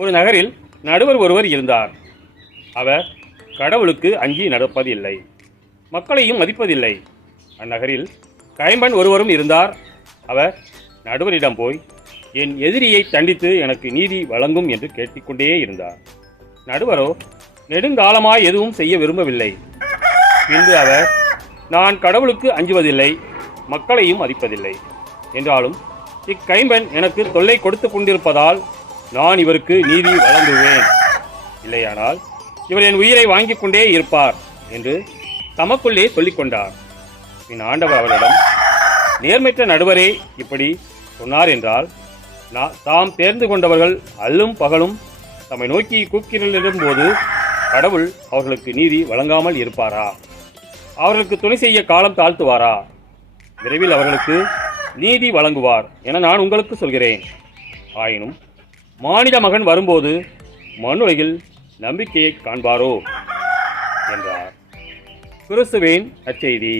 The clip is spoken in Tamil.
ஒரு நகரில் நடுவர் ஒருவர் இருந்தார். அவர் கடவுளுக்கு அஞ்சி நடப்பதில்லை, மக்களையும் மதிப்பதில்லை. அந்நகரில் கைம்பன் ஒருவரும் இருந்தார். அவர் நடுவரிடம் போய், என் எதிரியை தண்டித்து எனக்கு நீதி வழங்கும் என்று கேட்டுக்கொண்டே இருந்தார். நடுவரோ நெடுங்காலமாய் எதுவும் செய்ய விரும்பவில்லை. பின்பு அவர், நான் கடவுளுக்கு அஞ்சுவதில்லை, மக்களையும் மதிப்பதில்லை. என்றாலும் இக்கைம்பன் எனக்கு தொல்லை கொடுத்து கொண்டிருப்பதால் நான் இவருக்கு நீதி வழங்குவேன், இல்லையானால் இவர் என் உயிரை வாங்கிக் கொண்டே இருப்பார் என்று தமக்குள்ளே சொல்லிக்கொண்டார். பின் ஆண்டவர் அவரிடம், நேர்மையற்ற நடுவரே இப்படி சொன்னார் என்றால், தாம் தேர்ந்து கொண்டவர்கள் அல்லும் பகலும் தம்மை நோக்கி கூக்கிரலிடும் போது கடவுள் அவர்களுக்கு நீதி வழங்காமல் இருப்பாரா? அவர்களுக்கு துணை செய்ய காலம் தாழ்த்துவாரா? விரைவில் அவர்களுக்கு நீதி வழங்குவார் என நான் உங்களுக்கு சொல்கிறேன். ஆயினும் மானிட மகன் வரும்போது மண்ணுலகில் நம்பிக்கையை காண்பாரோ என்றார். கிறிஸ்துவின் நற்செய்தி.